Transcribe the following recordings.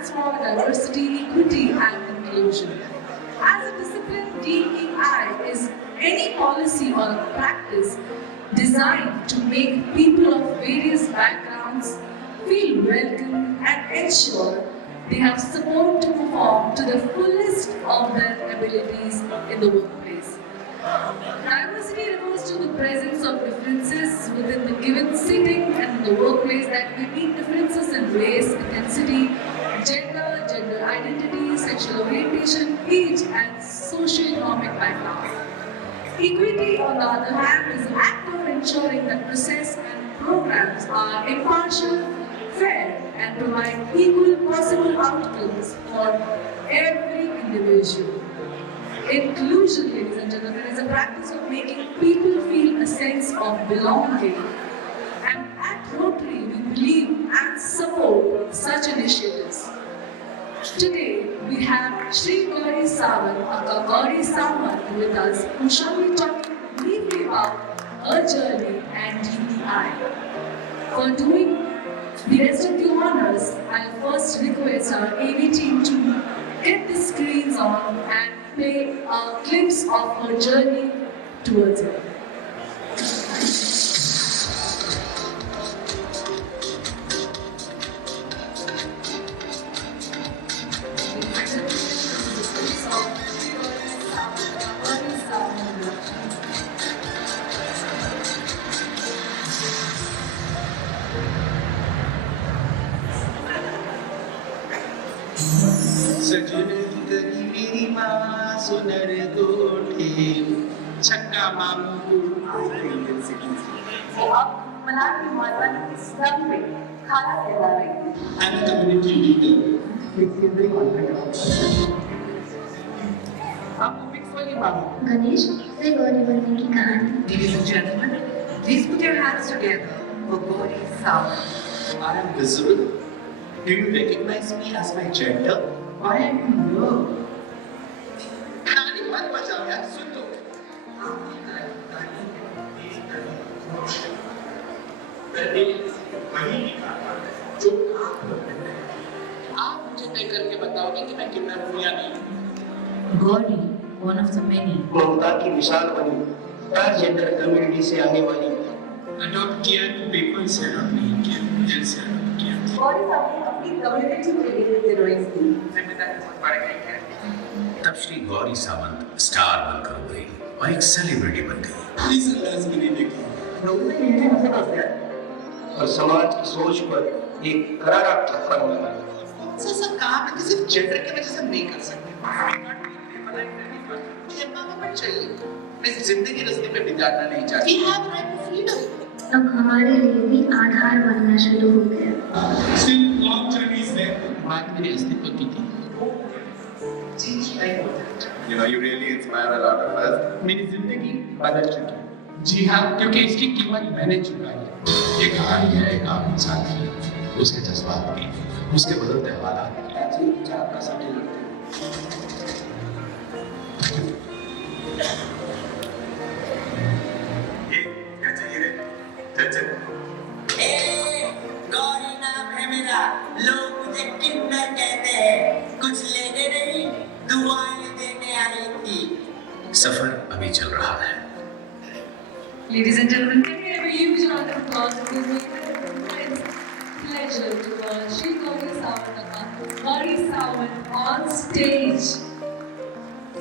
stands for diversity, equity, and inclusion. As a discipline, DEI is any policy or practice designed to make people of various backgrounds feel welcome and ensure they have support to perform to the fullest of their abilities in the workplace. Diversity refers to the presence of differences within the given setting and in the workplace that may mean differences in race, ethnicity, gender, gender identity, sexual orientation, age, and socio-economic background. Equity, on the other hand, is an act of ensuring that process and programs are impartial, fair, and provide equal possible outcomes for every individual. Inclusion, ladies and gentlemen, is a practice of making people feel a sense of belonging. And at Rotary, we believe and support such initiatives. Today, we have Shri Gauri Sawant, Akka Gauri Sawant, with us, who shall be talking briefly about her journey and DEI. For doing the rest of the honors, I'll first request our AV team to get the screens on and play clips of her journey towards it. सजन गरी मेरी माँ सुनर गोटे छक्का मामू अब मलाड की माता के स्लम में खाना खिला रही है। I'm a community leader. आपको मिक्स वाली मामू गणेश से गौरी बनने की कहानी। Ladies and gentlemen, please put your hands together for Gauri Sawant. I am visible. Do you recognize me as my gender? Why are you here? कहानी मत बजाओ यार, सुन लो। मैंने वही लिखा था जो आप लोगों ने। आप मुझे तय करके बताओगे कि मैं कितना हूँ या नहीं। Gauri, one of the many. ममता की विशाल बनी ट्रांसजेंडर कम्युनिटी से आने वाली अडॉप्ट किया तो पेपर से अडॉप्ट नहीं किया, दिल से अडॉप्ट किया। गौरी साहब अपनी कम्युनिटी के लिए हीरोइंस की जिम्मेदारी बहुत बढ़ गई है। तब श्री गौरी सावंत स्टार बनकर उभरी और एक सेलिब्रिटी बन गई। इस अंदाज में नहीं देखा। लोगों ने इन्हें नजर आ गया और समाज की सोच पर एक करारा ठप्पा लगा। ऐसा काम है कि सिर्फ जेंडर की वजह से हम नहीं कर सकते। एम्पावरमेंट चाहिए। मैं जिंदगी रस्ते पे बिगाड़ना नहीं चाहती। We have right to freedom. अब हमारे लिए भी आधार बनना शुरू हो गया। Still long journeys there. बात मेरे अस्तित्व की थी। You know, you really inspire a lot of us. मेरी जिंदगी बदल चुकी है। जी हाँ, क्योंकि इसकी कीमत मैंने चुकाई है। ये कहानी है एक आम इंसान की, उसके जज्बात की, उसके बदलते हालात की। आपका सटी लगती है। ये क्या चाहिए रे? चल। गौरी नाम है मेरा, लोग मुझे किन्नर कहते हैं। कुछ लेने नहीं, दुआएं देने आई थी। सफर अभी चल रहा है। Ladies and gentlemen, can we have a huge round of applause for this pleasure to Shri Gauri Sawant, Gauri Sawant on stage.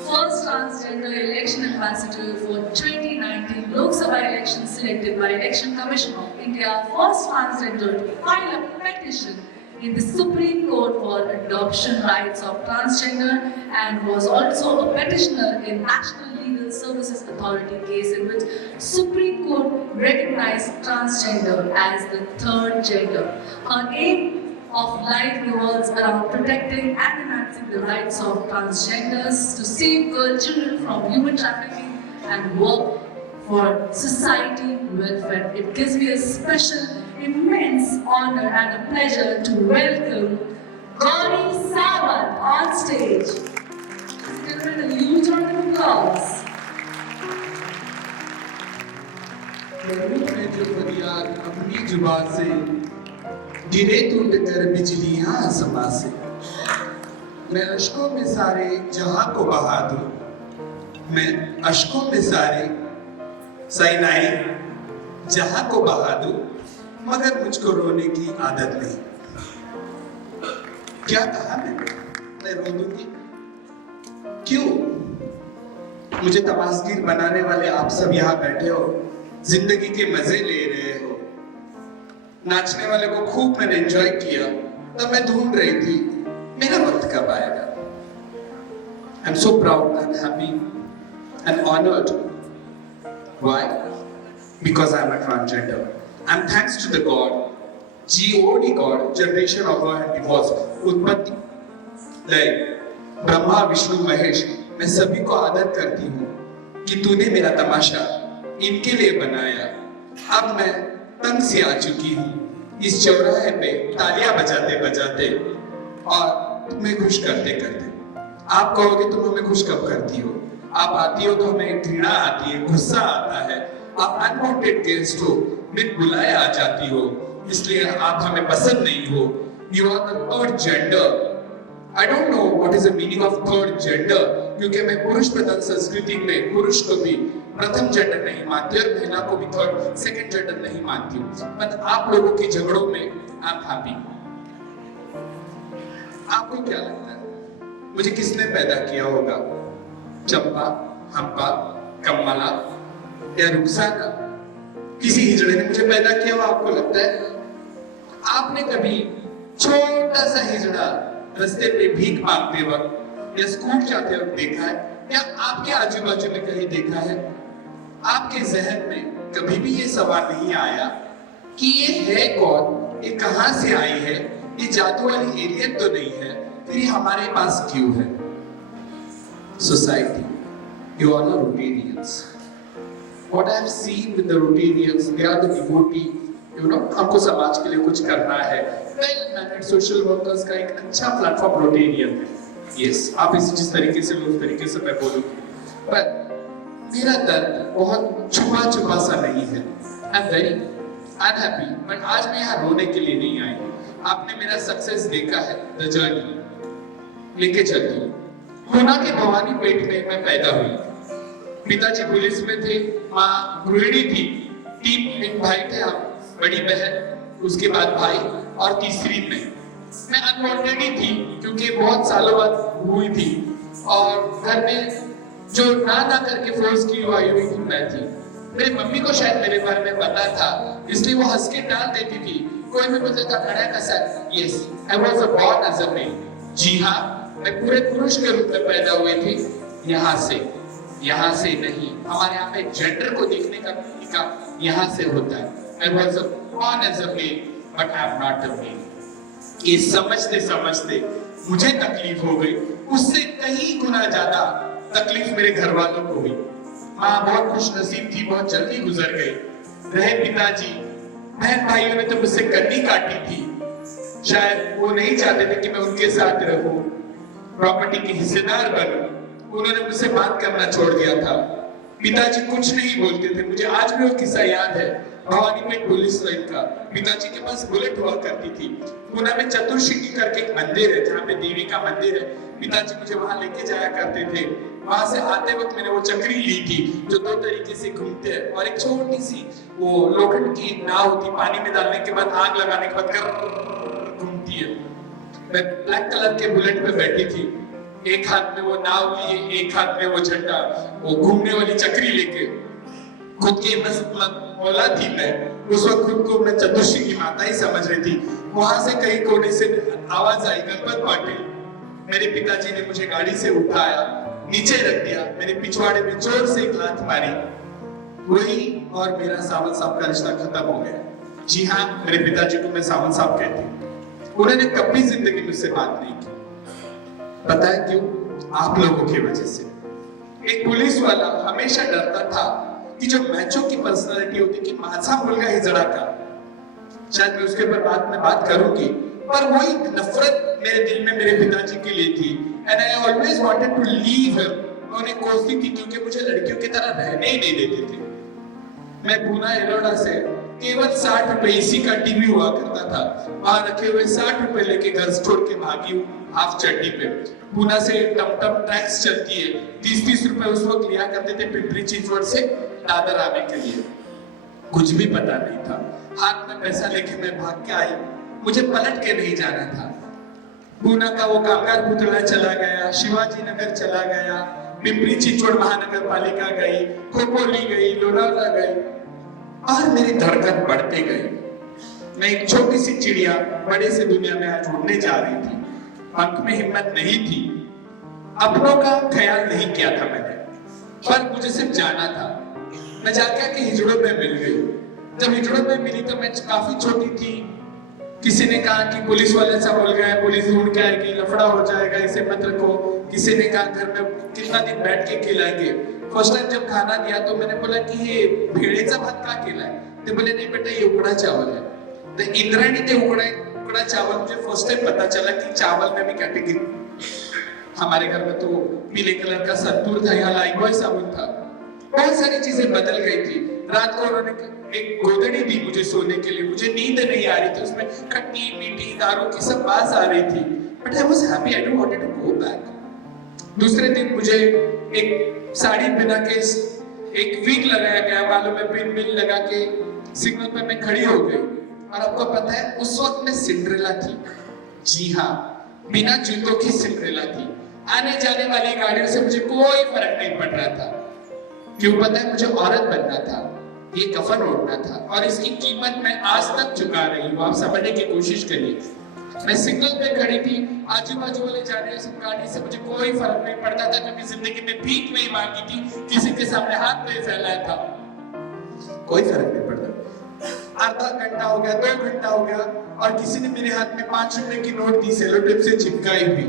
First transgender election ambassador for 2019 Lok Sabha election selected by Election Commission of India. First transgender to file a petition in the Supreme Court for adoption rights of transgender and was also a petitioner in National Legal Services Authority case in which Supreme Court recognized transgender as the third gender. Her aim of life revolves around protecting and enhancing the rights of transgenders to save girl children from human trafficking and work for society welfare. It gives me a special, immense honor and a pleasure to welcome Gauri Sawant on stage. Give her a huge round of applause. मैं जो फरियाद अपनी जुबान से गिरे टूट कर बिजलियां आसमां से। मैं अश्कों में सारे जहां को बहा दूं, मैं अश्कों में सारे सैनाई जहां को बहा दूं, मगर मुझको रोने की आदत नहीं। क्या कहा मैं रो दूंगी? क्यों? मुझे तमाशगीर बनाने वाले आप सब यहाँ बैठे हो, जिंदगी के मजे ले रहे हो। नाचने वाले को खूब मैंने एंजॉय किया, तब मैं ढूंढ रही थी मेरा वक्त कब आएगा। I'm so proud and happy and honored. Why? Because I'm a transgender. I'm thanks to the God, G-O-D God, generation of God and divorce, उत्पत्ति, लय, ब्रह्मा विष्णु महेश, मैं सभी को आदर करती हूँ कि तूने मेरा तमाशा इनके लिए बनाया। अब मैं तंग सी आ चुकी हूँ इस चौराहे पे तालियां बजाते बजाते और तुम्हें खुश करते करते। आप कहोगे तुम हमें खुश कब करती हो? आप आती हो तो हमें घृणा आती है, गुस्सा आता है। आप अनवांटेड गेस्ट हो, बिन बुलाए आ जाती हो, इसलिए आप हमें पसंद नहीं हो। You are the third gender. I don't know what is the meaning of third gender, क्योंकि मैं पुरुष प्रधान संस्कृति में पुरुष को भी प्रथम जेंडर नहीं मानती और महिला को भी थर्ड सेकंड जेंडर नहीं मानती हूँ। पर आप लोगों के झगड़ों में आप हैप्पी। आपको क्या लगता है मुझे किसने पैदा किया होगा? चंपा, हंपा, कमला या रुखसाना? किसी हिजड़े ने मुझे पैदा किया हो आपको लगता है? आपने कभी छोटा सा हिजड़ा रास्ते पे भीख मांगते वक्त या स्कूल जाते वक्त देखा है? या आपके आजू बाजू में कहीं देखा है? आपके जहन में कभी भी ये सवाल नहीं आया कि ये है कौन, ये कहां से आई है, ये जादू वाली एलियन तो नहीं है, फिर ये हमारे पास क्यों है? Society, you are the Rotarians. What I have seen with the Rotarians, they are the devotee. You know, हमको समाज के लिए कुछ करना है। Well-mannered social workers का एक अच्छा प्लेटफॉर्म Rotarian है। Yes, आप इसी जिस तरीके से उस तरीके से मैं बोलूँगी। पर मेरा दर्द बहुत छुपा सा नहीं है। I'm very unhappy, but आज मैं यहाँ रोने के लिए नहीं आई। आपने मेरा सक्सेस देखा है, the journey लेके चलती हूँ। पूना के भवानी पेट में मैं पैदा हुई। पिताजी पुलिस में थे, माँ गृहिणी थी, 3 भाई थे हम, बड़ी बहन, उसके बाद भाई और तीसरी मैं अनवांटेड ही थी क्योंकि बहुत सालों बाद हुई थी और घर में जो ना करके फोर्स की आई हुई थी मैं थी। मेरी मम्मी को शायद मेरे बारे में पता था, इसलिए वो हंस के टाल देती थी। कोई भी मुझे खड़ा कैसा? Yes, I was born as a male. जी हाँ, मैं पूरे पुरुष के रूप में पैदा हुए थे। यहाँ से नहीं, हमारे यहाँ पे जेंडर को देखने का तरीका यहाँ से होता है। I was born as a male, but I am not a male. ये समझते मुझे तकलीफ हो गई, उससे कहीं गुना ज्यादा तकलीफ मेरे घर वालों को हुई। माँ बहुत खुश नसीब थी, बहुत जल्दी गुजर गई। रहे पिताजी, बहन भाइयों ने तो मुझसे कन्नी काटी थी, शायद वो नहीं चाहते थे कि मैं उनके साथ रहूं, प्रॉपर्टी के हिस्सेदार बनूं। उन्होंने मुझसे बात करना छोड़ दिया था। पिताजी कुछ नहीं बोलते थे। मुझे आज भी वो किस्सा याद है, भवानी में पुलिस लाइन का। पिताजी के पास बुलेट हुआ करती थी। पुणे में चतुर्शिखी करके एक मंदिर है जहाँ पे देवी का मंदिर है। पिताजी मुझे वहां लेके जाया करते थे। वहां से आते वक्त मैंने वो चक्री ली थी जो 2 तरीके से घूमते हैं और एक छोटी सी वो लोखंड की नाव होती, पानी में डालने के बाद आग लगाने के बाद घूमती है। मैं ब्लैक कलर के बुलेट पे बैठी थी, एक हाथ में वो नाव लिए, एक हाथ में वो झंडा, वो घूमने वाली चक्री लेके। खुद की मौला थी मैं, उस वक्त खुद को मैं चतुर्शी की माता ही समझ रही थी। वहां से कहीं कोने से आवाज आई, गणपत पाटिल। मेरे पिताजी ने मुझे गाड़ी से उठाया, नीचे रख दिया, मेरे पिछवाड़े में जोर से एक लात मारी। वही और मेरा सावंत साहब का रिश्ता खत्म हो गया। जी हाँ, मेरे पिताजी को मैं सावंत साहब कहती हूँ। उन्होंने कभी जिंदगी में मुझसे बात नहीं की। पता है क्यों? आप लोगों की वजह से। एक पुलिस वाला हमेशा डरता था कि जो मैचों की पर्सनालिटी होती कि माझा मुलगा हिजड़ा का, शायद मैं उसके ऊपर बात करूंगी, पर वही नफरत मेरे दिल में मेरे पिताजी के लिए थी। And I always wanted to leave him. मैं उन्हें कोसती थी क्योंकि मुझे लड़कियों की तरह रहने ही नहीं देते थे। मैं पूना एलोरा से केवल 60 रुपए इसी का टीवी हुआ करता था, वहां रखे हुए 60 रुपए लेके घर छोड़ के भागी हूँ हाफ चड्डी पे। पूना से टमटम टैक्स चलती है, 30-30 रुपए उस वक्त लिया करते थे पिंपरी चिंचवड से दादर आने के लिए। कुछ भी पता नहीं था, हाथ में पैसा लेके मैं भाग के आई, मुझे पलट के नहीं जाना था। पूना का वो कामगार पुतला चला गया, शिवाजी नगर चला गया, पिंपरी चिंचवड महानगर पालिका गई, खोपोली गई, लोनावला गई, और मेरी धड़कन बढ़ते गई। मैं एक छोटी सी चिड़िया बड़े से दुनिया में आज उड़ने जा रही थी। पंख में हिम्मत नहीं थी, अपनों का ख्याल नहीं किया था मैंने, पर मुझे सिर्फ जाना था। मैं जाके आके हिजड़ों में मिल गई। जब हिजड़ों में मिली तो मैं काफी छोटी थी। किसी ने कहा कि पुलिस वाले सब बोल गए, पुलिस ढूंढ के आएगी, लफड़ा हो जाएगा, इसे मत रखो। किसी ने कहा घर में कितना दिन बैठ के खिलाएंगे। फर्स्ट टाइम जब खाना दिया तो मैंने बोला कि ये भेड़े का भात का केला है, तो बोले नहीं बेटा ये उकड़ा चावल है। तो इंद्राणी ने उकड़ा चावल, मुझे फर्स्ट टाइम पता चला कि चावल में भी कैटेगरी। हमारे घर में तो पीले कलर का संतूर था, यहाँ लाइफबॉय साबुन था। बहुत सारी चीजें बदल गई थी। रात को उन्होंने एक गोदड़ी दी मुझे सोने के लिए, मुझे नींद नहीं आ रही थी, उसमें खट्टी मीठी दारू की सब बात आ रही थी, but I was happy, I don't wanted to go back. दूसरे दिन मुझे एक साड़ी पहना के एक वीक लगाया गया, बालों में पिन मिल लगा के सिग्नल पे मैं खड़ी हो गई। और आपको पता है उस वक्त मैं सिंड्रेला थी। जी हाँ, बिना जूतों की सिंड्रेला थी। आने जाने वाली गाड़ियों से मुझे कोई फर्क नहीं पड़ रहा था। क्यों पता है, मुझे औरत बनना था, ये कफन ओढ़ना था, और इसकी कीमत मैं आज तक चुका रही हूँ। आप समझने की कोशिश करिए। मैं सिग्नल पे खड़ी थी, आजू बाजू वाले जा रहे हैं गाड़ी से, मुझे कोई फर्क नहीं पड़ता था, क्योंकि जिंदगी में भीख नहीं मांगी थी, किसी के सामने हाथ नहीं फैलाया था, कोई फर्क नहीं पड़ता। आधा घंटा हो गया, 2 घंटा हो गया, और किसी ने मेरे हाथ में 5 रुपए की नोट दी, सेलो टेप से चिपकाई हुई।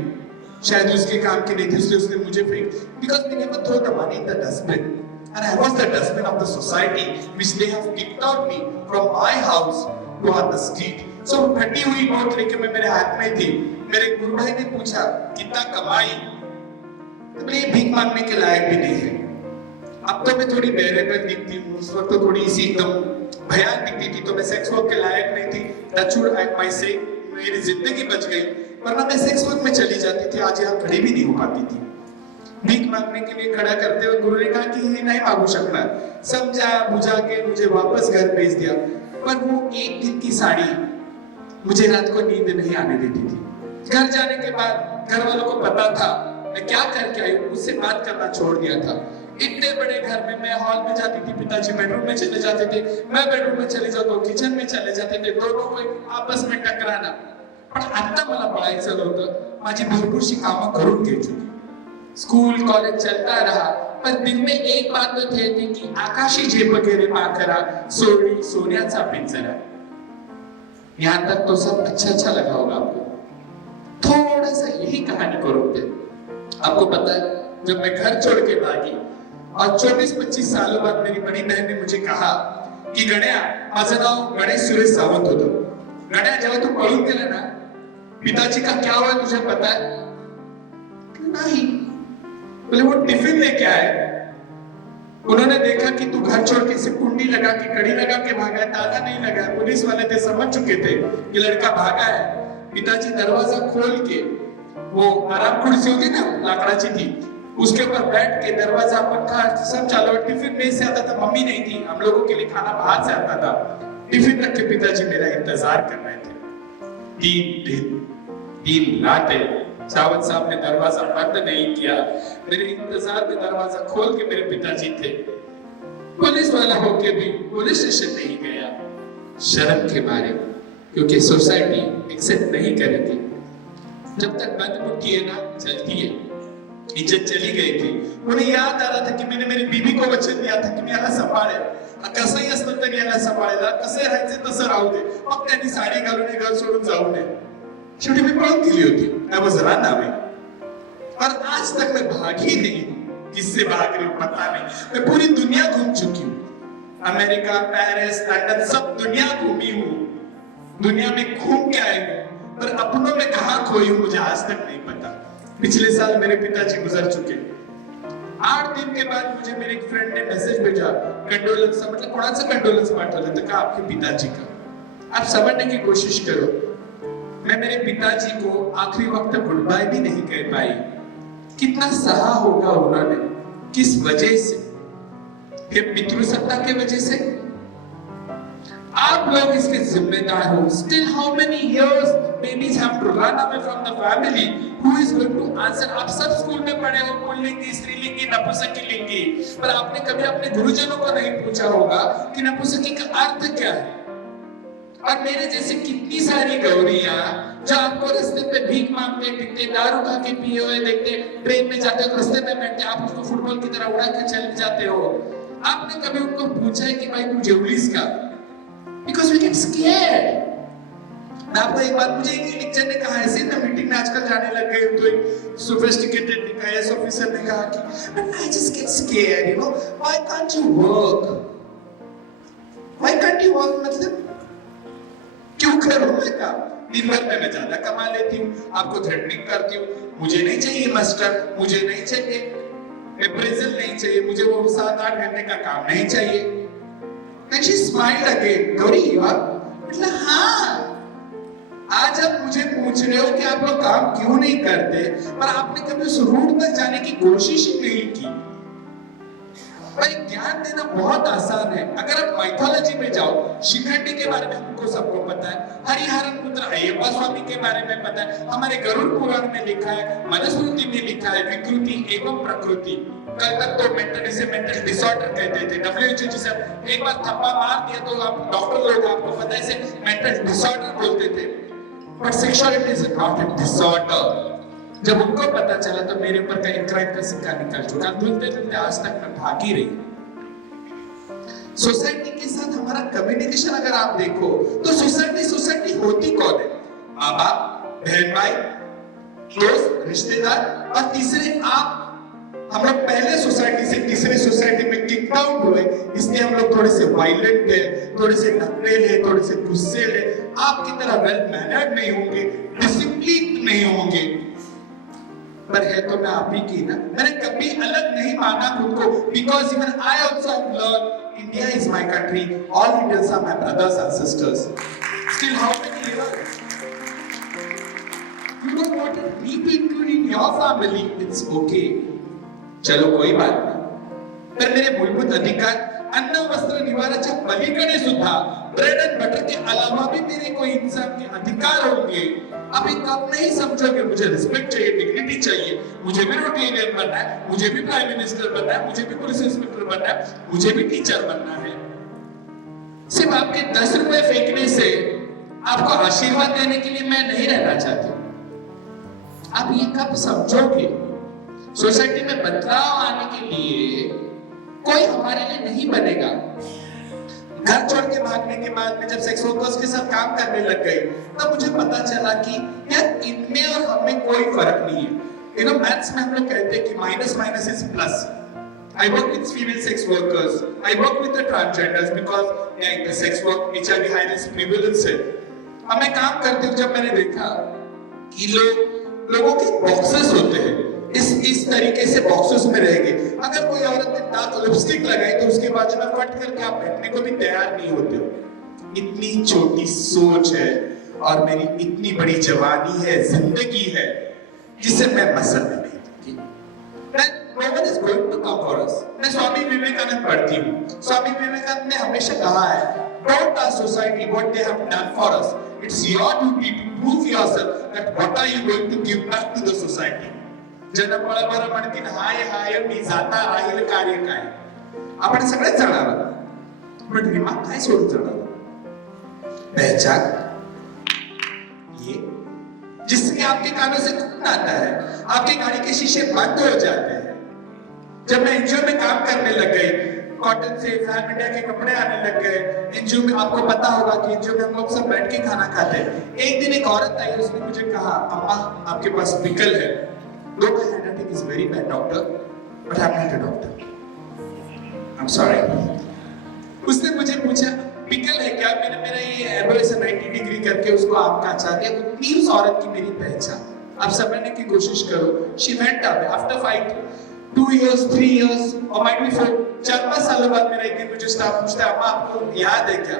शायद उसके काम की नहीं थी, इसलिए उसने मुझे फेंक, because we never throw the money in the dustbin, and I was the dustbin of the society which they have kicked out me from my house to on the street. So फटी हुई note लेके मैं मेरे हाथ में थी। मेरे गुरु भाई ने पूछा कितना कमाई, तो बोले भीख मांगने के लायक भी नहीं है। अब तो मैं थोड़ी बेरेबल दिखती हूँ, उस वक्त तो थोड़ी सी एकदम भयानक दिखती थी, तो मैं सेक्स वर्क के लायक नहीं थी। टचवुड आई माय से मेरी जिंदगी बच गई, वरना मैं सेक्स वर्क में चली जाती थी, आज यहाँ खड़ी भी नहीं हो पाती थी। भीख मांगने के लिए खड़ा करते हुए गुरु ने कहा कि ये नहीं मांगू सकना, समझा बुझा के मुझे वापस घर भेज दिया। पर वो एक दिन की साड़ी मुझे रात को नींद नहीं आने देती थी। घर जाने के बाद घर वालों को पता था मैं क्या करके आई हूँ, मुझसे बात करना छोड़ दिया था। इतने बड़े घर में मैं हॉल में जाती थी, पिताजी बेडरूम में चले जाते थे, मैं बेडरूम में चले जाता हूँ, किचन में चले जाते थे, दोनों को आपस में टकराना। पण आता मला पळायचं होतं, माझी भरपूरशी कामं करून घ्यायची, स्कूल कॉलेज चलता रहा, पर दिन में एक बात तो थी कि आकाशी झेप गेले पाखरा, सोनी सोन्याचा पिंजरा। यहाँ तक तो सब अच्छा लगा होगा आपको। थोड़ा सा यही कहानी को रोकते। आपको पता है जब मैं घर छोड़ के भागी और 24-25 सालों बाद मेरी बड़ी बहन ने मुझे कहा की गण्या, माझं नाव गणेश सुरेश सावंत होतं, गण्या जेव्हा तू पळून गेला ना, पिताजी का क्या हुआ तुझे पता है? नहीं। बोले वो टिफिन लेके आए, उन्होंने देखा कि तू घर छोड़ के सिर्फ कुंडी लगा के कड़ी लगा के भागा है, ताला नहीं लगा है। पुलिस वाले थे, समझ चुके थे कि लड़का भागा है। पिताजी दरवाजा खोल के, वो आराम कुर्सी होती ना लाकड़ाची थी, उसके ऊपर बैठ के दरवाजा पंखा सब चालू, टिफिन में से आता था, मम्मी नहीं थी, हम लोगों के लिए खाना बाहर से आता था। टिफिन रख के पिताजी मेरा इंतजार कर रहे थे। 3 दिन 3 रातें सावंत साहब ने दरवाजा बंद नहीं किया, मेरे इंतजार में दरवाजा खोल के मेरे पिताजी थे। पुलिस वाला होके भी पुलिस स्टेशन नहीं गया, शर्म के मारे, क्योंकि सोसाइटी एक्सेप्ट नहीं करेगी। जब तक बंद मुट्ठी है ना चलती है, इज्जत चली गई थी। उन्हें याद आ रहा था कि मैंने मेरी बीबी को वचन दिया था की मी याला सांभाळेल, कसंही असलं तरी याला सांभाळेल, कसं राहायचं तसं राहू दे, मग त्यांनी साडी घालून घर सोडून जाऊ नये। शेवटी मी पळून गेली होती, I was run away। और आज तक मैं भागी नहीं, किससे भाग रही हूँ पता नहीं। मैं पूरी दुनिया घूम चुकी हूँ, अमेरिका, पेरिस, लंदन, सब दुनिया घूमी हूँ, दुनिया में घूम के आई हूँ, पर अपनों में कहाँ खोई हूँ मुझे आज तक नहीं पता। पिछले साल मेरे पिताजी गुजर चुके, 8 दिन के बाद मुझे मेरे एक फ्रेंड ने मैसेज भेजा, कंडोलेंस, मतलब कौन सा कंडोलेंस पाठवलं तर का आपके पिताजी का। आप समझने की कोशिश करो, मैं मेरे पिताजी को आखिरी वक्त गुड बाय भी नहीं कह पाई। कितना सहा होगा उन्होंने, किस वजह से? ये पितृसत्ता के वजह से। आप लोग इसके जिम्मेदार हो। Still how many years babies have to run away from the family? Who is going to answer? आप सब स्कूल में पढ़े हो पुल्लिंगी, स्त्रीलिंगी, नपुंसकलिंगी, पर आपने कभी अपने गुरुजनों को नहीं पूछा होगा कि नपुंसकी का अर्थ क्या है। और मेरे जैसे कितनी सारी गौरियां जो आपको रास्ते पे भीख मांगते दिखते, दारू खा के पिए हुए देखते, ट्रेन में जाते हो रास्ते में बैठते, आप उसको फुटबॉल की तरह उड़ा के चले जाते हो। आपने कभी उनको पूछा है कि भाई तू जेवलीस का? Because we get scared. मैं आपको एक बात, मुझे एक लेक्चर ने कहा, ऐसे मैं मीटिंग में आजकल जाने लग गई तो एक sophisticated IAS ऑफिसर ने कहा कि but I just get scared, you know, why can't you work? Why can't you work? मतलब क्यों करूं मैं काम? दिन भर में मैं ज्यादा कमा लेती हूँ, आपको थ्रेटनिंग करती हूँ, मुझे नहीं चाहिए मास्टर, मुझे नहीं चाहिए अप्रेजल, नहीं चाहिए मुझे, वो 7-8 घंटे का काम नहीं चाहिए। Then she smiled again. Gauri यार, मतलब हाँ, आज आप मुझे पूछ रहे हो कि आप लोग काम क्यों नहीं करते, पर आपने कभी उस रूट तक जाने की कोशिश ही नहीं की। भाई ज्ञान देना बहुत आसान है। अगर आप माइथोलॉजी में जाओ, शिखंडी के बारे में हमको सबको पता है, हरिहरन पुत्र अय्यप्पा स्वामी के बारे में पता है, हमारे गरुड़ पुराण में लिखा है, मनुस्मृति में लिखा है, विकृति एवं प्रकृति। कल तक तो मेंटल डिसऑर्डर कहते थे, WHO जिसे एक बार थप्पा मार दिया तो आप डॉक्टर लोग आपको पता है इसे मेंटल डिसऑर्डर बोलते थे, but sexuality is not a disorder. जब उनको पता चला तो मेरे ऊपर का एक क्राइम का सिक्का निकल चुका, धुलते आज तक मैं भागी रही। सोसाइटी के साथ हमारा कम्युनिकेशन अगर आप देखो तो सोसाइटी होती कौन है? माँ बाप, बहन भाई, दोस्त, रिश्तेदार, और तीसरे आप। हम लोग पहले सोसाइटी से तीसरे सोसाइटी में किक आउट हुए, इसलिए हम लोग थोड़े से वायलेंट है, थोड़े से नखरेल है, थोड़े से गुस्से है। आपकी तरह वेल मैनर्ड नहीं होंगे, डिसिप्लिन नहीं होंगे, पर है तो मैं आप ही की ना। मैंने कभी अलग नहीं माना खुद को, because even I also have learn India is my country, all Indians are my brothers and sisters. Still how many years you don't want to be included in your family, it's okay, चलो कोई बात नाही, तर मेरे मूलभूत अधिकार अन्न वस्त्र निवाराच्या पलीकडे सुद्धा ब्रेड एंड बटर के अलावा भी मेरे कोई इंसान के अधिकार होंगे। आप एक काम नहीं समझोगे, मुझे रिस्पेक्ट चाहिए, डिग्निटी चाहिए, मुझे भी रोटेरियन बनना है, मुझे भी प्राइम मिनिस्टर बनना है, मुझे भी पुलिस इंस्पेक्टर बनना है, मुझे भी टीचर बनना है। सिर्फ आपके 10 रुपए फेंकने से आपको आशीर्वाद देने के लिए मैं नहीं रहना चाहती। आप ये कब समझोगे? सोसाइटी में बदलाव आने के लिए कोई हमारे लिए नहीं बनेगा। घर छोड़ के भागने के बाद में जब सेक्स वर्कर्स के साथ काम करने लग गई, तब मुझे पता चला कि यार इनमें और हमें कोई फर्क नहीं है। यू नो मैथ्स में हम लोग कहते हैं कि minus minus is plus. I work with female sex workers. I work with the transgenders because in the sex work HIV high risk prevalence है। अब मैं काम करते हुए जब मैंने देखा कि लोगों के बॉक्सेस होते हैं, इस तरीके से बॉक्सेस में रहेंगे। अगर कोई औरत ने दांत लिपस्टिक लगाई तो उसके बाजू में फट करके आप बैठने को भी तैयार नहीं होते हो। इतनी छोटी सोच है और मेरी इतनी बड़ी जवानी है, जिंदगी है, जिसे मैं मसल में नहीं दूंगी। No one is going to come for us. मैं स्वामी विवेकानंद पढ़ती हूँ। स्वामी विवेकानंद ने हमेशा कहा है, don't ask society what they have done for us. It's your duty to prove yourself that what are you going to give back to the society. जनपळभर म्हणतील हाय हाय मी जाता राहील कार्य काय. आपण सगळेच जाणार आहोत, पण रीमा काय सोडून जाणार? पहचान ये जिसके आपके कानों से खून आता है, आपकी गाड़ी के शीशे बंद हो जाते हैं। जब मैं एनजीओ में काम करने लग गई, कॉटन से फैम इंडिया के कपड़े आने लग गए। एनजीओ में आपको पता होगा कि एनजीओ में हम लोग सब बैठ के खाना खाते हैं। एक दिन एक औरत आई, उसने मुझे कहा, अम्मा आपके पास पिकल है? Though my handwriting is very bad, doctor, but I'm not a doctor. I'm sorry. उसने मुझे पूछा पिकल है क्या? मैंने मेरा ये एल्बो ऐसे 90 डिग्री करके उसको आम का अचार दिया। उतनी उस औरत की मेरी पहचान। आप समझने की कोशिश करो। She went away after 5 2 years, 3 years, or might be 4, 4-5 सालों बाद मेरा एक दिन मुझे स्टाफ पूछता है, अम्मा आपको याद है क्या?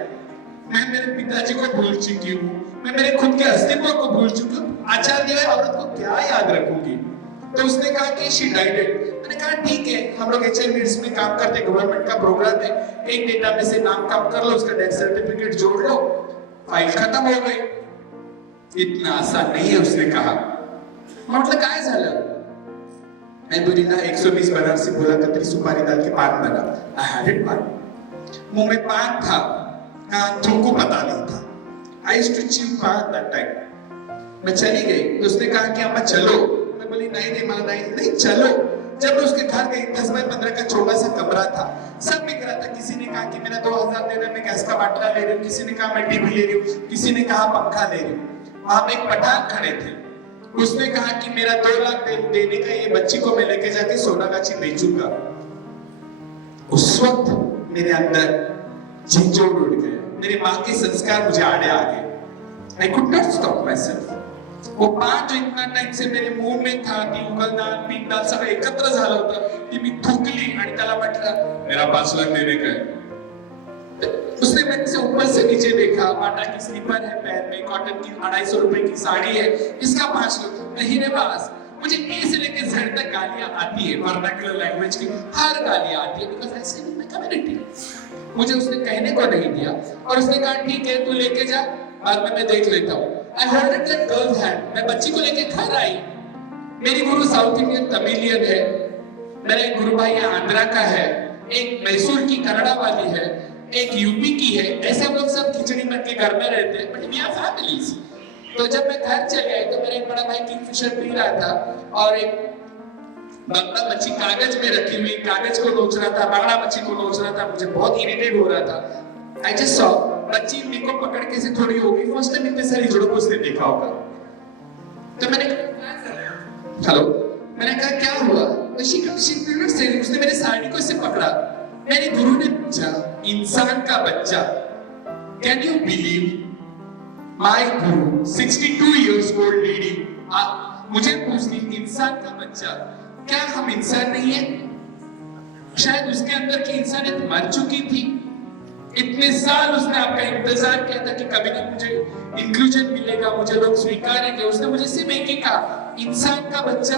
मैं मेरे पिताजी को भूल चुकी हूँ, मैं मेरे खुद के अस्तित्व को भूल चुकी हूँ, आचार्य है औरत को क्या याद रखूंगी? तो उसने कहा कि she died it. मैंने कहा ठीक है, हम लोग HMDs में काम करते हैं, गवर्नमेंट का प्रोग्राम है, एक डेटा में से नाम काम कर लो, उसका डेथ सर्टिफिकेट जोड़ लो, फाइल खत्म हो गई. इतना आसान नहीं है उसने कहा. म्हटलं काय झालं? मैं बुरीला 120 बनारसी बोला कतरी सुपारी डाल के पान बना. I had it पान. मुंह में पान था, तुमको पता नहीं था. I used to chew पान that time. मैं चली गई, तो उसने कहा कि अम्मा चलो. मैं बोली नहीं माना नहीं चलो. जब मैं उसके घर गई 10 बाय 15 का छोटा सा कमरा था, सब बिक रहा था. किसी ने कहा कि मेरा 2000 दे दे, मैं गैस का बाटला ले रही हूँ. किसी ने कहा मैं टीवी ले रही हूँ, किसी ने कहा पंखा ले रही हूँ. वहां पे एक पठान खड़े थे. उसने कहा कि मेरा 2 लाख देने का, ये बच्ची को मैं लेके जाके सोनागाछी बेचूंगा. उस वक्त मेरे अंदर झिंझोर उड़ गया. मेरी माँ के संस्कार मुझे आड़े आ गए. I could not stop myself. वो पान जो इतना टाइम से मेरे मुंह में था, ती उगलदान, पिंडाल सगळं एकत्र झालं होतं, ती मी थुकली आणि त्याला म्हटलं मेरा 5 लाख देने का है. उसने मेरे से ऊपर से नीचे देखा. बाटा की स्लीपर है पैर में, कॉटन की 250 रुपए की साड़ी है, इसका 5 लाख. नहीं रे बास, मुझे ए से लेके जेड तक गालियां आती है, वर्नाक्युलर लैंग्वेज की हर गालियां आती है, because I live in my community. मुझे उसने कहने को नहीं दिया और उसने कहा ठीक है तू लेके जा, बाद में मैं देख लेता हूँ. I heard that girl's hand. मैं बच्ची को लेके घर आई. मेरी गुरु साउथ इंडियन तमिलियन है, मेरा एक गुरु भाई आंध्रा का है, एक मैसूर की कन्नड़ा वाली है, एक यूपी की है. ऐसे हम लोग सब खिचड़ी बन के घर में रहते हैं, बट वी आर फैमिलीज. तो जब मैं घर चले आई तो मेरा एक बड़ा भाई किंगफिशर पी रहा था और एक बंगला मच्छी कागज में रखी हुई कागज को नोच रहा था, बांगड़ा मच्छी को नोच रहा था. मुझे बहुत इरिटेट हो रहा था. I just saw बच्ची मेरे को पकड़ के से थोड़ी हो गई. फर्स्ट टाइम इतने सारी जुड़ों को उसने देखा होगा. तो मैंने हेलो, मैंने कहा क्या हुआ? तो उसने मेरे साड़ी को इससे पकड़ा. मेरे गुरु ने पूछा इंसान का बच्चा, can you believe? My Guru 62 years old lady मुझे पूछती इंसान का बच्चा, क्या हम इंसान नहीं है? शायद उसके अंदर की इंसानियत मर चुकी थी. इतने साल उसने आपका इंतजार किया था कि कभी ना मुझे इंक्लूजन मिलेगा, मुझे लोग स्वीकारेंगे. उसने मुझे सिर्फ एक ही कहा इंसान का बच्चा.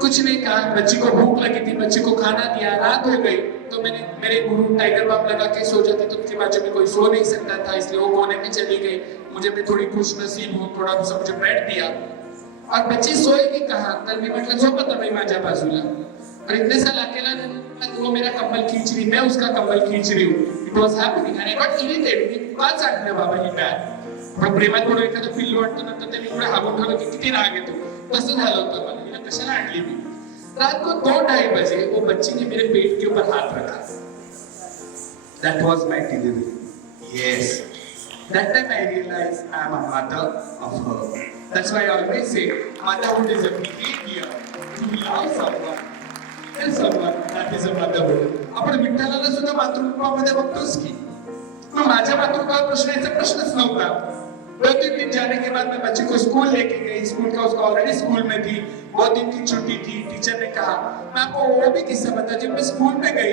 कुछ नहीं कहा. बच्ची को भूख लगी थी, बच्ची को खाना दिया, रात हो गई. तो मैंने मेरे गुरु टाइगर बाम लगा के सो जाते तो उनके बाजू में कोई सो नहीं सकता था, इसलिए वो कोने में चली गई. मुझे भी थोड़ी खुश नसीब हूँ, थोड़ा सा मुझे बैठ दिया और बच्ची सोएगी कहाँ, तर मी म्हटलं झोपत रहा माझ्या बाजूला. और इतने साल अकेला वो मेरा कंबल खींच रही, मैं उसका कंबल खींच रही हूँ. इट वॉज हॅपनिंग आणि गॉट इरिटेटेड. का चाटलं बाबा ही बॅग? पण प्रेमात थोडं एखादं पिल्लू वाटतं नंतर त्यांनी पुढे हागून ठेवलं की किती राग येतो. तसं झालं होतं मला. हिला कशाला आणली मी? रात को 2-2:30 बजे वो बच्ची ने मेरे पेट के ऊपर हाथ रखा. That was my delivery. Yes. That time I realized I am a mother of her. That's why I always say motherhood is a behavior to love someone. Tell someone that is a motherhood. आपण विठ्ठलाला सुद्धा मातृरूपामध्ये बघतोस की. मग माझ्या मातृत्वावर प्रश्नाचा प्रश्नच नव्हता. 2-3 दिन जाने के बाद मैं बच्ची को स्कूल लेके गई. स्कूल का उसका ऑलरेडी स्कूल में थी, 2 दिन की छुट्टी थी. टीचर ने कहा, मैं आपको वो भी किस्सा बता. जब मैं स्कूल में गई,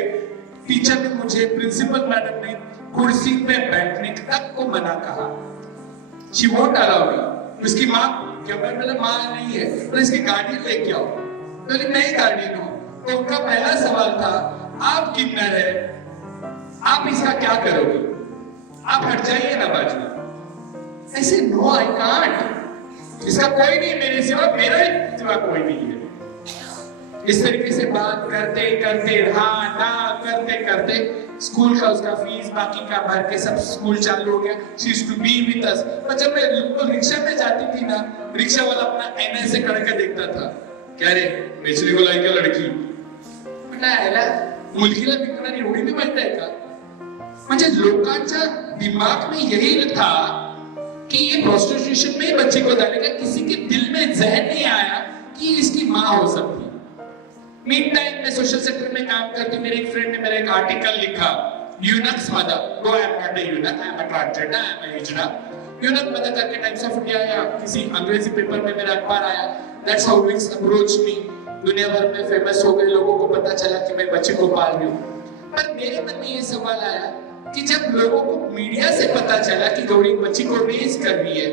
टीचर ने मुझे, प्रिंसिपल मैडम ने कुर्सी पे बैठने तक को मना कहा. She won't allow me. उसकी माँ, क्या मैं माँ नहीं है, पर इसकी गाड़ी लेके आओ. तो नहीं गाड़ी नो. तो उनका पहला सवाल था, आप किन्नर है, आप इसका क्या करोगे? आप हट जाइए ना बाजू. ऐसे नो आई कांट. इसका कोई नहीं मेरे सिवा, मेरा ही सिवा कोई नहीं है. इस तरीके से बात करते करते, हाँ ना करते करते, स्कूल का उसका फीस बाकी का भर के सब स्कूल चालू हो गया. She used to be with us. पर जब मैं रिक्शा में जाती थी ना, रिक्शा वाला अपना ऐने से करके देखता था, क्या रे बेचने को लाई क्या लड़की? मुलगीला विकणारी एवढी मी माहिती आहे का? म्हणजे लोकांच्या दिमाग में यही था कि ये प्रोस्टिट्यूशन में बच्चे को डालेगा. किसी के दिल में जहन नहीं आया कि इसकी माँ हो सकती. मीन टाइम में सोशल सेक्टर में काम करती. मेरे एक फ्रेंड ने मेरा एक आर्टिकल लिखा, eunuchs mother. No I am not a eunuch, I am a transgender, I am a hijra. Eunuch mother करके टाइम्स ऑफ इंडिया या किसी अंग्रेजी पेपर में मेरा अखबार आया. That's how Wix approached me. दुनिया भर में फेमस हो गए, लोगों को पता चला कि मैं बच्चे को पाल रही हूँ। पर मेरे मन में ये सवाल आया कि जब लोगों को मीडिया से पता चला कि गौरी बच्ची को रेज कर रही है,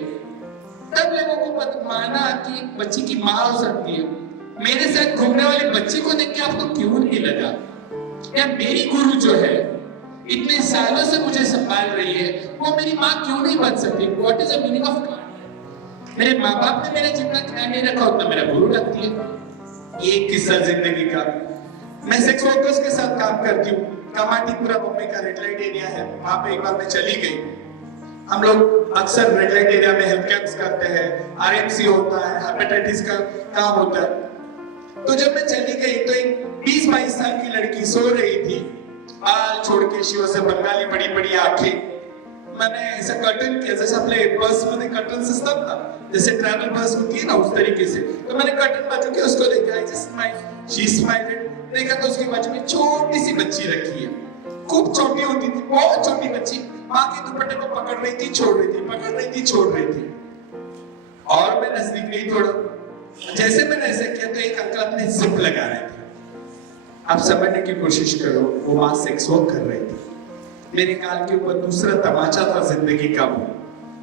तब लोगों को माना कि बच्ची की माँ हो सकती है। मेरे साथ घूमने वाले बच्चे को देख के आपको क्यों नहीं लगा या मेरी गुरु जो है इतने सालों से मुझे संभाल रही है, वो मेरी माँ क्यों नहीं बन सकती? What is the meaning of God? मेरे माँ बाप ने मेरा जितना ख्याल नहीं रखा उतना मेरा गुरु रखती है। एक किस्सा जिंदगी का, मैं सेक्स वर्कर्स के साथ काम करती हूँ। कामाटीपुरा बम्बई का रेड लाइट एरिया है, वहां पे एक बार मैं चली गई। हम लोग अक्सर रेड लाइट एरिया में हेल्थ कैंप्स करते हैं, आरएमसी होता है, हेपेटाइटिस का काम होता है। तो जब मैं चली गई तो एक 20-22 साल की लड़की सो रही थी, बाल छोड़ के, शिव से बंगाली बड़ी बड़ी आंखें। मैंने ऐसा कर्टन किया जैसे अपने बस में कर्टन सिस्टम था, जैसे ट्रैवल बस होती है ना उस तरीके से। तो मैंने कर्टन बाजू के उसको देखा, I just smile, she smiled. देखा तो उसके बाजू में छोटी सी बच्ची रखी है, खूब छोटी होती थी, बहुत छोटी बच्ची, माँ के दुपट्टे को पकड़ रही थी, छोड़ रही थी, पकड़ रही थी, छोड़ रही थी। और मैं नजदीक गई थोड़ा, जैसे मैंने ऐसे किया तो एक अंकल अपने जिप लगा रहे थे। आप समझने की कोशिश करो, वो माँ सेक्स वर्क कर रही थी। मेरे काल के ऊपर दूसरा तमाचा था जिंदगी का। वो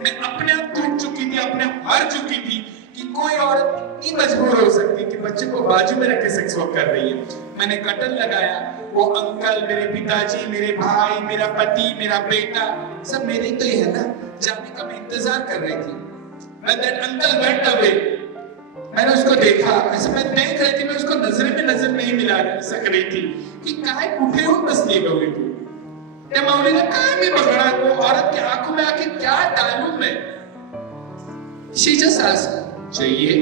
मैं अपने आप टूट चुकी थी, अपने आप हार चुकी थी कि कोई औरत इतनी मजबूर हो सकती कि बच्चे को बाजू में रख के सेक्स वर्क कर रही है। मैंने कर्टन लगाया, वो अंकल, मेरे पिताजी, मेरे भाई, मेरा पति, मेरा बेटा, सब मेरे तो ही है ना, जाने का मैं इंतजार कर रही थी। When that uncle went away, मैंने उसको देखा, ऐसे मैं देख रही थी, मैं उसको नजर में नजर नहीं मिला सक रही थी कि काहे कुठे हो बसली गई तू। मौली ने कहा मैं पकड़ा को औरत के आंखों में आके क्या डालूं मैं? She just asked, चाहिए?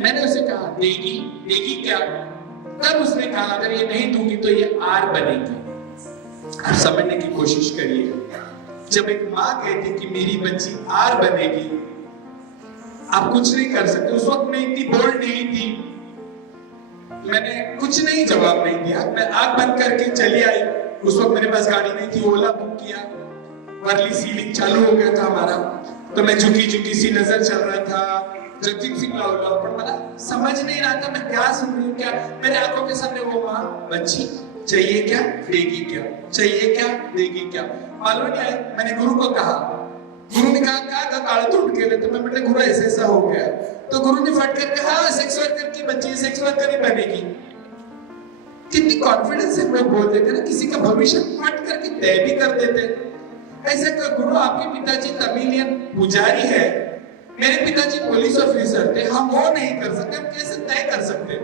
मैंने उसे कहा देगी, देगी क्या? तब उसने कहा अगर ये नहीं दूंगी तो ये आर बनेगी। आप समझने की कोशिश करिए, जब एक माँ कहती कि मेरी बच्ची आर बनेगी, आप कुछ नहीं कर सकते। उस वक्त मैं इतनी बोल्ड नहीं थी, मैंने कुछ नहीं जवाब नहीं दिया, मैं आंख बंद करके चली आई। उस वक्त मेरे पास गाड़ी नहीं थी, ओला बुक किया, वर्ली सीलिंग चालू हो गया था हमारा, तो मैं झुकी झुकी सी नजर चल रहा था, जगजीत सिंह लाहौला, पर मैं समझ नहीं रहा था मैं क्या सुन रही हूँ। क्या मेरे आंखों के सामने वो माँ, बच्ची, चाहिए क्या, देगी क्या, चाहिए क्या, देगी क्या, मालूम नहीं आया। मैंने गुरु को कहा, गुरु ने कहा क्या काला तो उठ के, तो मैं बेटे गुरु ऐसे ऐसा हो गया। तो गुरु ने फट करके हाँ सेक्स वर्कर की बच्ची सेक्स वर्कर ही बनेगी। कितनी कॉन्फिडेंस से लोग बोल देते ना, किसी का भविष्य फट करके तय भी कर देते। ऐसे गुरु आपके पिताजी तमिलियन पुजारी है, मेरे पिताजी पुलिस ऑफिसर थे, हम वो नहीं कर सकते, हम कैसे तय कर सकते?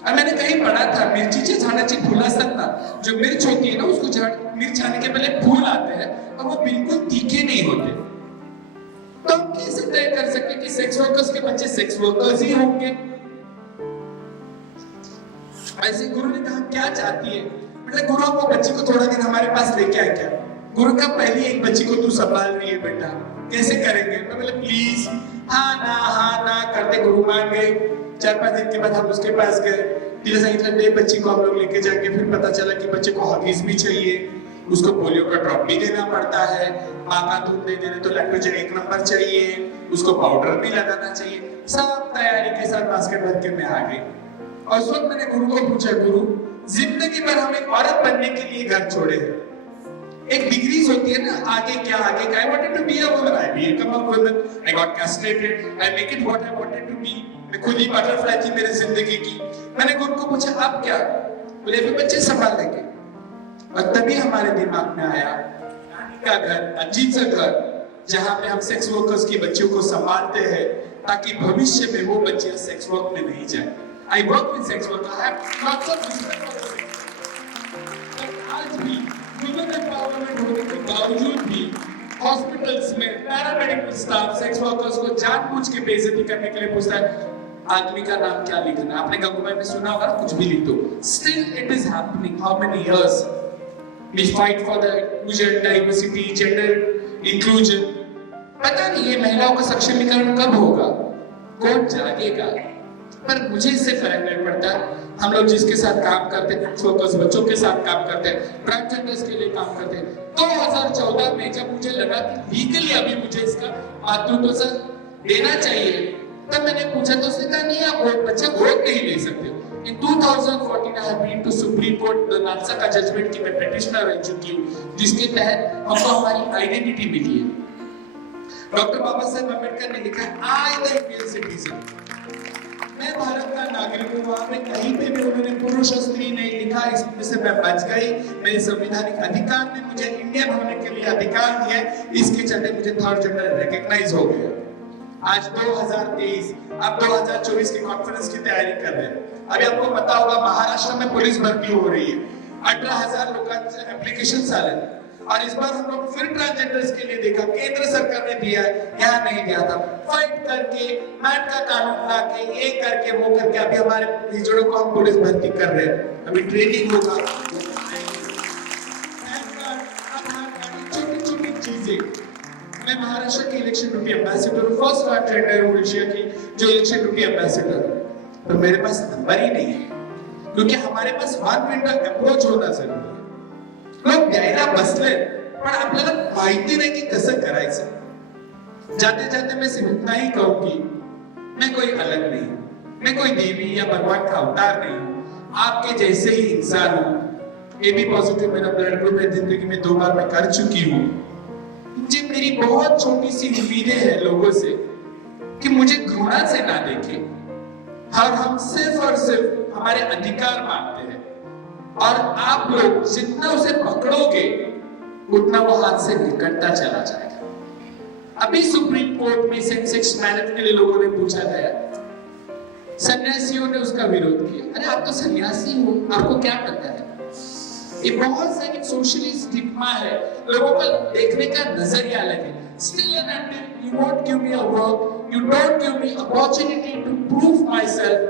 और मैंने कहीं पढ़ा था मिर्चीचे झाडाची फूल असतात ना, जो मिर्च होती है ना उसको मिर्च आने के पहले फूल आते हैं और वो बिल्कुल तीखे नहीं होते। तो हम कैसे तय कर सकते कि सेक्स वर्कर्स के बच्चे सेक्स वर्कर्स ही होंगे? ऐसे गुरु ने कहा क्या चाहती है? मतलब गुरु को बच्ची को थोड़ा दिन हमारे पास लेके आए क्या? गुरु का पहली एक बच्ची को तू संभाल रही है बेटा, कैसे करेंगे? मैं बोले प्लीज, हाँ ना करते गुरु मान गए। 4-5 दिन के बाद हम उसके पास गए, तिला सांगितलं ते बच्ची को हम लोग लेके जाके, फिर पता चला कि बच्चे को हगीज भी चाहिए, उसको पोलियो का ड्रॉप भी देना पड़ता है, माँ का दूध दे देने तो लैक्टोजन 1 नंबर चाहिए, उसको पाउडर भी लगाना चाहिए। सब तैयारी के साथ बास्केट भर के मैं आ गई। और उस वक्त मैंने गुरु को पूछा, गुरु जिंदगी भर हम एक औरत बनने के लिए घर छोड़े हैं, एक डिग्रीज होती है ना, आगे क्या I wanted to be a woman, I become a woman, I got castrated, I make it what I wanted to be. मैं खुद ही बटरफ्लाई थी मेरे जिंदगी की। मैंने गुरु को पूछा अब क्या? बोले अभी बच्चे संभाल लेंगे। और तभी हमारे दिमाग में आया का घर, अजीब सा घर, जहां पे हम सेक्स वर्कर्स की बच्चियों को संभालते हैं ताकि भविष्य में वो बच्चियां सेक्स वर्क में नहीं जाए। I work with sex workers. I have lots of respect for the sex workers. But आज भी women empowerment होने के बावजूद भी हॉस्पिटल्स में पैरामेडिकल स्टाफ सेक्स वर्कर्स को जानबूझ के बेइज्जती करने के लिए पूछता है आदमी का नाम क्या लिखना है। आपने गंगूबाई में सुना होगा कुछ भी लिख दो। Still it is happening. How many years we fight for the inclusion, diversity, gender inclusion. पता नहीं ये महिलाओं का सशक्तिकरण कब होगा, कौन जागेगा? पर मुझे इससे फर्क नहीं पड़ता। हम लोग जिसके साथ काम करते हैं, फोकस बच्चों के साथ काम करते हैं, ट्रांसजेंडर्स के लिए काम करते हैं। 2014 में जब मुझे लगा कि लीगली अभी मुझे इसका मातृत्व देना चाहिए, तब मैंने पूछा तो उसने कहा नहीं आप वोट बच्चा वोट नहीं ले सकते। In 2014 I have been to Supreme Court, the NALSA का जजमेंट की मैं petitioner रह चुकी हूँ, जिसके तहत हमको हमारी आइडेंटिटी मिली है। डॉक्टर बाबा साहेब अम्बेडकर ने लिखा है आई द इंडियन सिटीजन, मैं भारत का नागरिक हूँ। वहां पे कहीं पे भी उन्होंने पुरुष और स्त्री नहीं लिखा, इसमें से मैं बच गई। मेरे संवैधानिक अधिकार ने मुझे इंडियन होने के लिए अधिकार दिया, इसके चलते मुझे थर्ड जेंडर रिकॉग्नाइज हो गया। आज 2023, अब 2024 की कॉन्फ्रेंस की तैयारी कर रहे हैं। अभी आपको पता होगा महाराष्ट्र में पुलिस भर्ती हो रही है, 18,000 लोकांचे एप्लीकेशन आले और इस बार हम लोग फिर ट्रांसजेंडर्स के लिए देखा, केंद्र सरकार ने दिया है, यहाँ नहीं दिया था। फाइट करके मैट का कानून ला के ये करके वो करके अभी हमारे हिजड़ों को हम पुलिस भर्ती कर रहे हैं। अभी ट्रेनिंग होगा, छोटी छोटी चीजें। मैं महाराष्ट्र के इलेक्शन ड्यूटी एम्बेसडर हूँ, फर्स्ट ट्रांसजेंडर हूँ एशिया की जो इलेक्शन ड्यूटी एम्बेसडर है। तो मेरे पास नंबर ही नहीं है, क्योंकि हमारे पास 1 मिनट अप्रोच होना जरूरी है। लोक द्यायला बसले पण आपल्याला माहिती नाही की कसं करायचं। जाते जाते मैं सिर्फ इतना ही कहूंगी, मैं कोई अलग नहीं, मैं कोई देवी या भगवान का अवतार नहीं हूँ, आपके जैसे ही इंसान हूँ। ए बी पॉजिटिव मेरा ब्लड ग्रुप है, जिंदगी में 2 बार मैं कर चुकी हूँ। मुझे मेरी बहुत छोटी सी उम्मीदें हैं लोगों से कि मुझे घृणा से ना देखें, और हम सिर्फ और सिर्फ हमारे अधिकार मांगते हैं, और आप लोग जितना उसे पकड़ोगे उतना वो हाथ से निकलता चला जाएगा। अभी सुप्रीम कोर्ट में सेक्स मैरिज के लिए लोगों ने पूछा गया, सन्यासियों ने उसका विरोध किया। अरे आप तो सन्यासी हो, आपको क्या पता है? ये बहुत सारी सोशली स्टिग्मा है, लोगों का देखने का नजरिया अलग है। Still and until you won't give me a work, you don't give me opportunity to prove myself,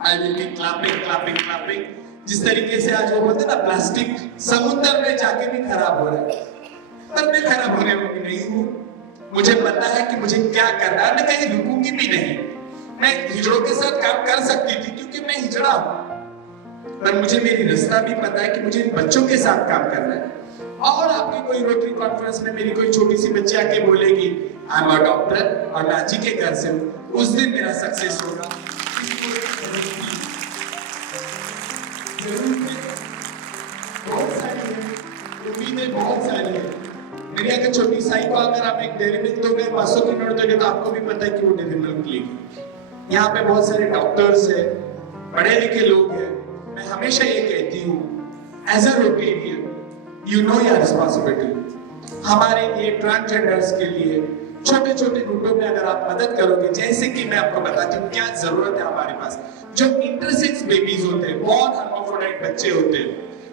I will be clapping. जिस तरीके से आज वो बोलते ना प्लास्टिक समुद्र में जाके भी खराब हो रहा है, पर मैं खराब होने वाली नहीं हूँ। मुझे पता है कि मुझे क्या करना है, मैं कहीं रुकूंगी भी नहीं। मैं हिजड़ों के साथ काम कर सकती थी क्योंकि मैं हिजड़ा हूँ, पर मुझे मेरी रास्ता भी पता है कि मुझे इन बच्चों के साथ काम करना है। और आपकी कोई रोटरी कॉन्फ्रेंस में मेरी कोई छोटी सी बच्ची आके बोलेगी आई एम अ डॉक्टर और नाजी के घर से हूँ, उस दिन मेरा सक्सेस होगा। बहुत सारी है, उम्मीदें बहुत सारी है। मेरी अगर छोटी साई को अगर आप एक डेयरी मिल्क दोगे, 500 की नोट दोगे, तो आपको भी पता है कि वो डेयरी मिल्क मिलेगी। यहाँ पे बहुत सारे डॉक्टर्स है, पढ़े लिखे लोग हैं। मैं हमेशा ये कहती हूँ, as a Rotarian you know your responsibility. हमारे लिए ट्रांसजेंडर्स के लिए छोटे छोटे ग्रुपों में अगर आप मदद करोगे, जैसे कि मैं आपको बताती हूँ क्या जरूरत है हमारे पास। जो इंटरसेक्स बेबीज होते हैं, बॉर्न हर्माफ्रोडाइट बच्चे होते हैं,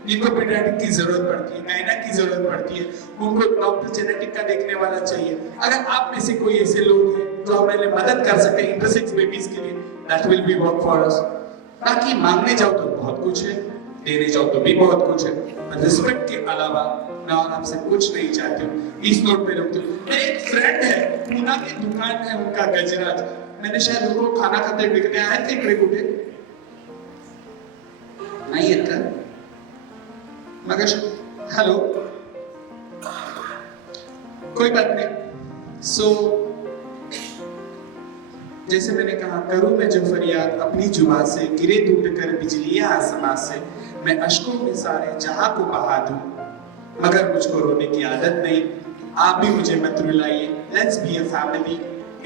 जिनको पीडियाट्रिक की जरूरत पड़ती है, गायना की जरूरत पड़ती है, उनको डॉक्टर जेनेटिक का देखने वाला चाहिए। अगर आप में से कोई ऐसे लोग हैं जो हमारे मदद कर सकते हैं इंटरसेक्स बेबीज के लिए, that will be work for us. बाकी मांगने जाओ तो बहुत कुछ है, देने जाओ तो भी बहुत कुछ है, रिस्पेक्ट के अलावा मैं और आपसे कुछ नहीं चाहती हूँ। इस नोट पे रखती हूँ। मेरे एक फ्रेंड है, पूना की दुकान है उनका गजराज, मैंने शायद उनको खाना खाते दिखते आए थे इकडे कुठे नाही येत का मगर हेलो कोई बात नहीं। सो जैसे मैंने कहा, करूं मैं जो फरियाद अपनी जुबान से, गिरे टूट कर बिजलियां आसमां से, मैं अश्कों में सारे जहां को बहा दूं, मगर मुझको रोने की आदत नहीं। आप भी मुझे मत रुलाइए। Let's be a family.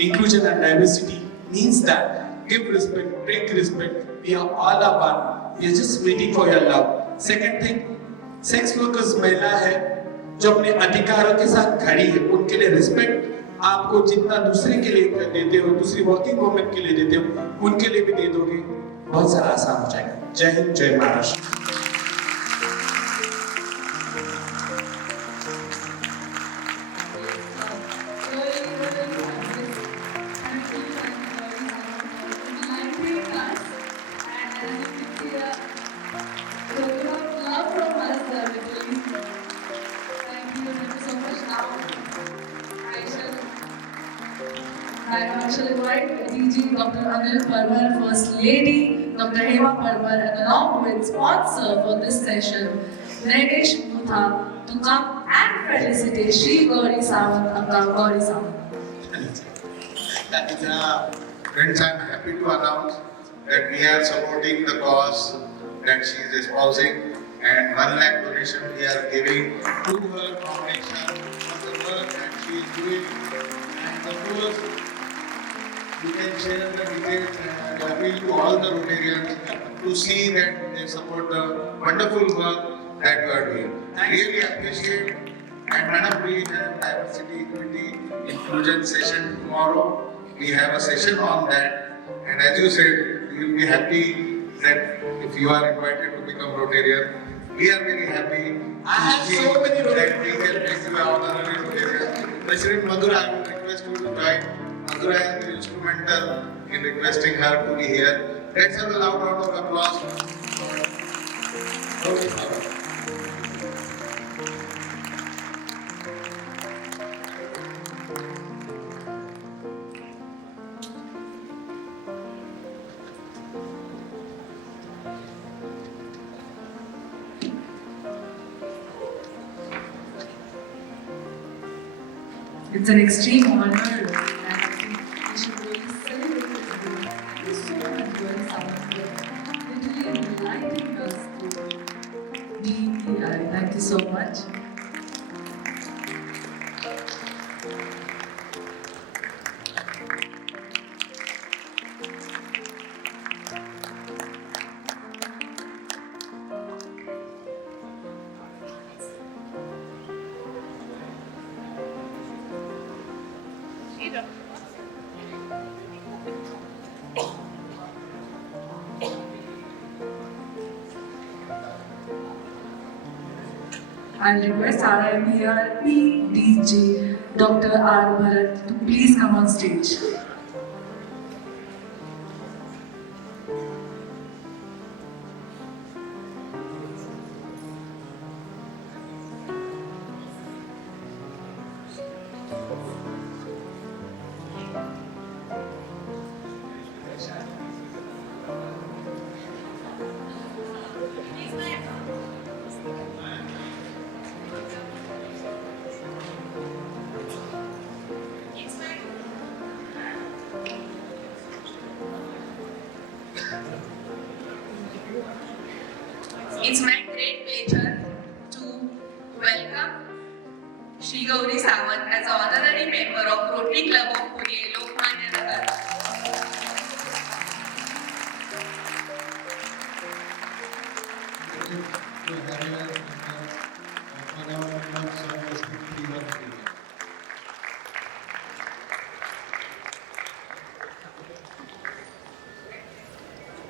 Inclusion and diversity means that give respect, take respect, we are all a one, we are just waiting for your love. Second thing, sex workers महिला है जो अपने अधिकारों के साथ खड़ी है, उनके लिए रिस्पेक्ट आपको जितना दूसरे के लिए देते हो, दूसरी वर्किंग वुमेन के लिए देते हो, उनके लिए भी दे दोगे, बहुत सारा आसान हो जाएगा। जय हिंद, जय Maharashtra. I shall invite DG Dr. Anil Parmar, First Lady Dr. Hema Parmar, and along with sponsor for this session, Nagesh Mutha, to come and felicitate Shri Gauri Sawant, Akka Gauri Sawant. Friends, I am happy to announce that we are supporting the cause that she is espousing, and 1 lakh donation we are giving to her foundation for the work that she is doing. And of course, you can share the details, and I appeal to all the Rotarians to see that they support the wonderful work that you are doing. Really appreciate. And Madam, we have diversity, equity, inclusion session tomorrow. We have a session on that, and as you said, we will be happy that if you are invited to become Rotarian, we are very happy. I have so many that we can make you our honorary Rotarian. President Madhura, I would request you to join. Madhura has been instrumental in requesting her to be here. Let's have a loud round of applause for Rotary Power. It's an extreme honor, and I think we should really celebrate it. Thank you so much, Gauri Sawant, for literally enlightening us to DEI. Thank you so much. I'll request RIPRP DJ Dr. R. Bharat to please come on stage. It's my great pleasure to welcome Shri Gauri Sawant as an honorary member of Rotary Club of Pune, Lokmanya Nagar.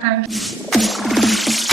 Thank you.